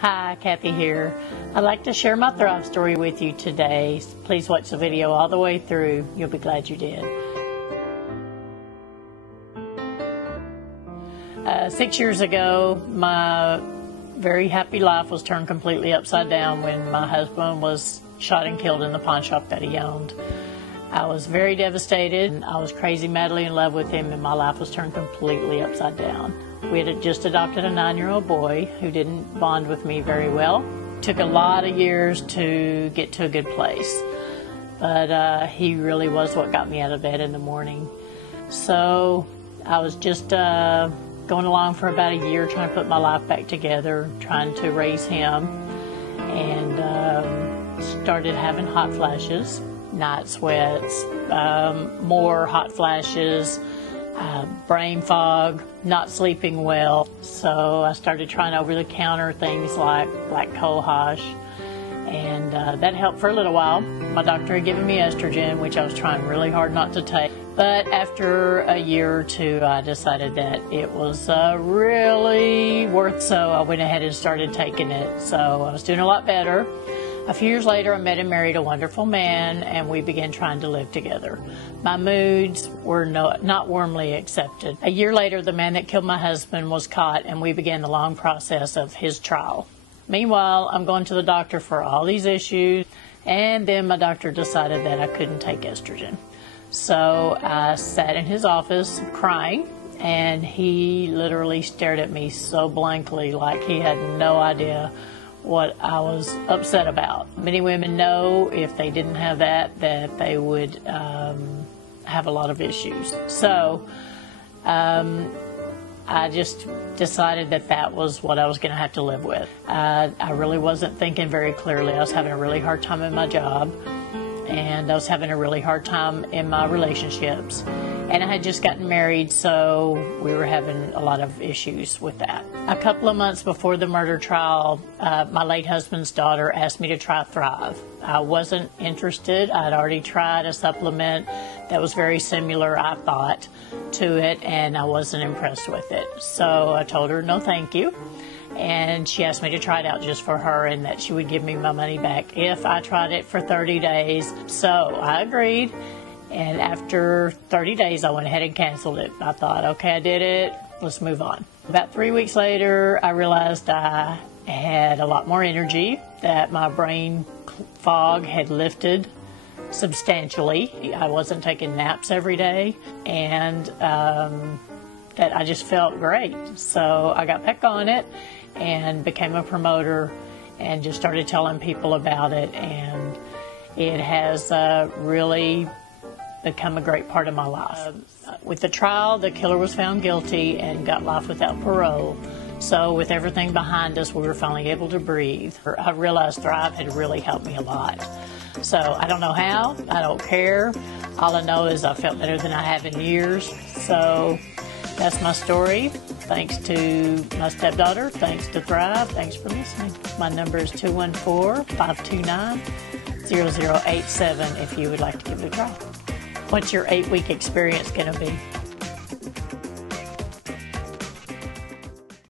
Hi, Kathy here. I'd like to share my Thrive story with you today. Please watch the video all the way through. You'll be glad you did. 6 years ago, my very happy life was turned completely upside down when my husband was shot and killed in the pawn shop that he owned. I was very devastated. I was crazy madly in love with him, and my life was turned completely upside down. We had just adopted a 9-year-old boy who didn't bond with me very well. It took a lot of years to get to a good place, but he really was what got me out of bed in the morning. So I was just going along for about a year trying to put my life back together, trying to raise him, and started having hot flashes, night sweats, more hot flashes, brain fog, not sleeping well. So I started trying over-the-counter things like black cohosh, and that helped for a little while. My doctor had given me estrogen, which I was trying really hard not to take. But after a year or two, I decided that it was really worth, so I went ahead and started taking it. So I was doing a lot better. A few years later, I met and married a wonderful man, and we began trying to live together. My moods were not warmly accepted. A year later, the man that killed my husband was caught, and we began the long process of his trial. Meanwhile, I'm going to the doctor for all these issues, and then my doctor decided that I couldn't take estrogen. So I sat in his office crying, and he literally stared at me so blankly, like he had no idea what I was upset about. Many women know if they didn't have that they would have a lot of issues. So I just decided that that was what I was going to have to live with. I really wasn't thinking very clearly. I was having a really hard time in my job, and I was having a really hard time in my relationships. And I had just gotten married, so we were having a lot of issues with that. A couple of months before the murder trial, my late husband's daughter asked me to try Thrive. I wasn't interested. I'd already tried a supplement that was very similar, I thought, to it, and I wasn't impressed with it. So I told her no thank you, and she asked me to try it out just for her, and that she would give me my money back if I tried it for 30 days. So I agreed. And after 30 days, I went ahead and canceled it. I thought, okay, I did it. Let's move on. About 3 weeks later, I realized I had a lot more energy, that my brain fog had lifted substantially. I wasn't taking naps every day, and that I just felt great. So I got back on it and became a promoter and just started telling people about it. And it has really become a great part of my life. With the trial, the killer was found guilty and got life without parole. So with everything behind us, we were finally able to breathe. I realized Thrive had really helped me a lot. So I don't know how, I don't care. All I know is I felt better than I have in years. So that's my story. Thanks to my stepdaughter, thanks to Thrive, thanks for listening. My number is 214-529-0087 if you would like to give it a try. What's your 8-week experience going to be?